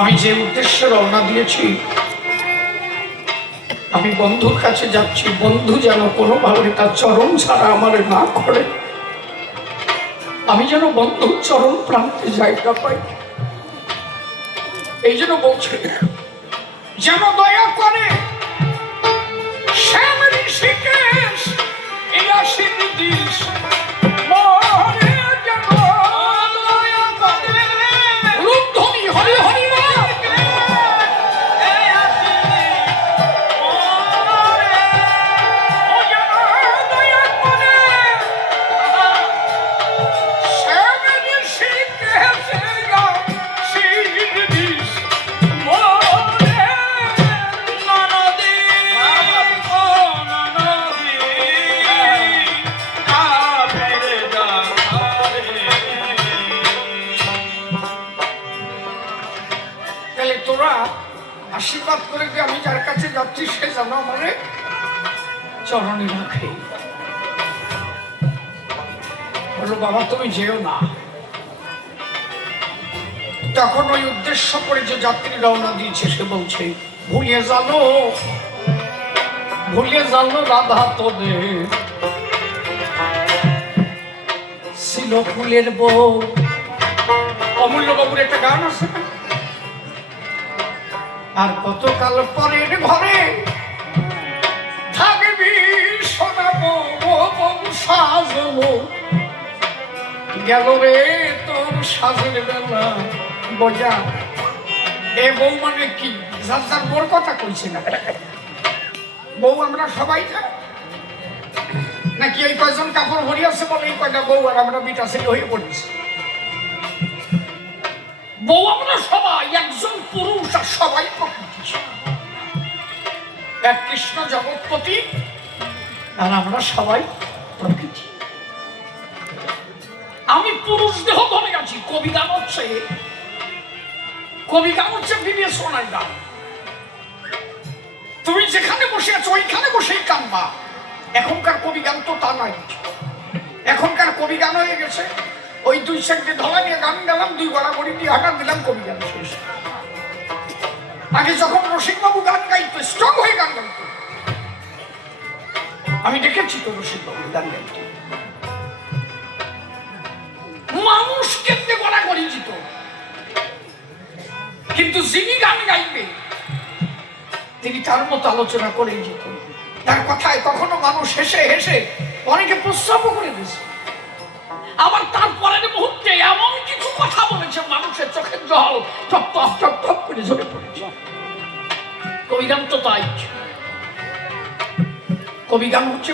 আমি যে উদ্দেশ্যে রওনা দিয়েছি, আমি বন্ধুর কাছে যাচ্ছি, বন্ধু যেন কোনোভাবে তার চরণ ছাড়া আমার না করে, আমি যেন বন্ধুর চরণ প্রান্তে জায়গা পাই। এই জন্য বলছে যেন দয়া করে শ্যাম ঋষিকেশ এই আশীর দিস মরে যেন দয়া করে। রূপধ্বনি হরি হরি আশীর্বাদ করে যে আমি যার কাছে যাচ্ছি সে যেন আমার চরণে রাখে। বললো বাবা তুমি যেও না। তখন ওই উদ্দেশ্য করে যে যাত্রী রওনা দিয়েছে সে বলছে ভুলিয়ে জানো রাধা তোদের ছিল ফুলের বউ। অমূল্য বাবুর একটা গান আছে না, আর কতকাল পরের ঘরে থাকবি শোনাবো সাজবো। গেল রে তোর সাজের বেলা বোঝা। এ বউ মানে কি? যার যার বোর কথা কইছে না। বউ আমরা সবাই না নাকি? এই কয়জন কাপড় ভরি আছে বলে এই কয়টা বউ, আর আমরা বিটা ছেলে হয়ে পড়েছি। বউ আমরা সবাই একজন পুরুষ, আর সবাই প্রকৃতি। এক কৃষ্ণ জগৎপতি, আর আমরা সবাই প্রকৃতি। আমি পুরুষ দেহ ধরে আছি। কবি গান হচ্ছে বিবেচনার গান। তুমি যেখানে বসে আছো ওইখানে বসেই কানবা। এখনকার কবি গান তো তা নাই। এখনকার কবি গান হয়ে গেছে ওই দুই সেন্টে ধলা নিয়ে গান গেলাম, দুই গলা গড়ি দিয়ে হাঁটা দিলাম, কবি গান শেষ। আগে যখন রসিকবাবু গান গাইতো স্ট্রং হয়ে গান গাইতো, আমি দেখেছি তো রসিকবাবু গান গাইতো, মানুষ কেমনে গলা গড়ি যেত। কিন্তু যিনি গান গাইবে তিনি তার মতো আলোচনা করে যেত। তার কথায় কখনো মানুষ হেসে হেসে অনেকে প্রস্রাব করে দিয়েছে, আবার তারপরের মুহূর্তে এমন কিছু কথা বলেছে মানুষের চোখের জল টপ টপ টপ টপ করে ঝরে পড়েছে। কবিগান তো তাই। কবিগান হচ্ছে